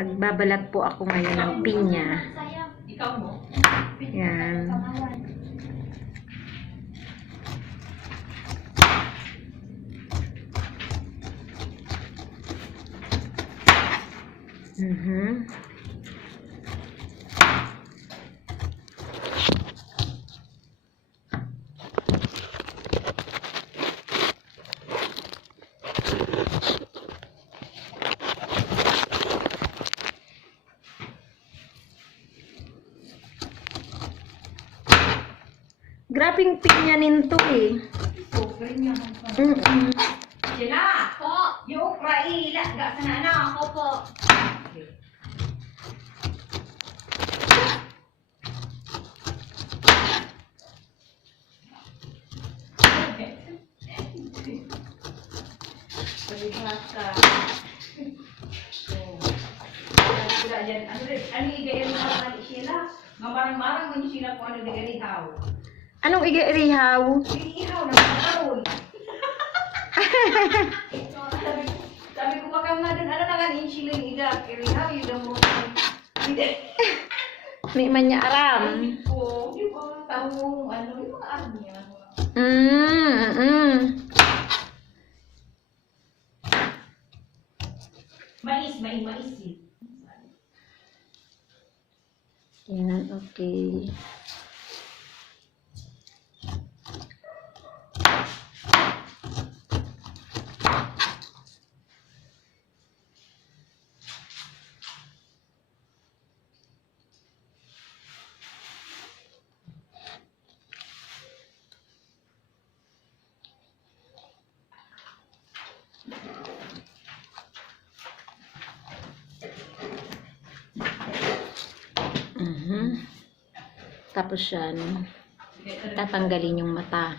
Magbabalat po ako ngayon ng pinya. Ikaw mo? Yan. Grabing pinya ninto eh. Sila! Po! Yung Raila! Gak sana na ako po! Palihat ka. Sila dyan. Ano igayin mo ka sila? Mamarang-marang mo sila kung ano nagalihaw. Anong iga-irihaw? Iihaw na makaroon. Sabi ko baka nga dun, ano na nga insulin iga, irihaw, yun ang mga May manya aram. ko, yung mga tahong, ano, yung mga aram niya. Mais eh. Yan, okay. Tapos yan, tatanggalin yung mata.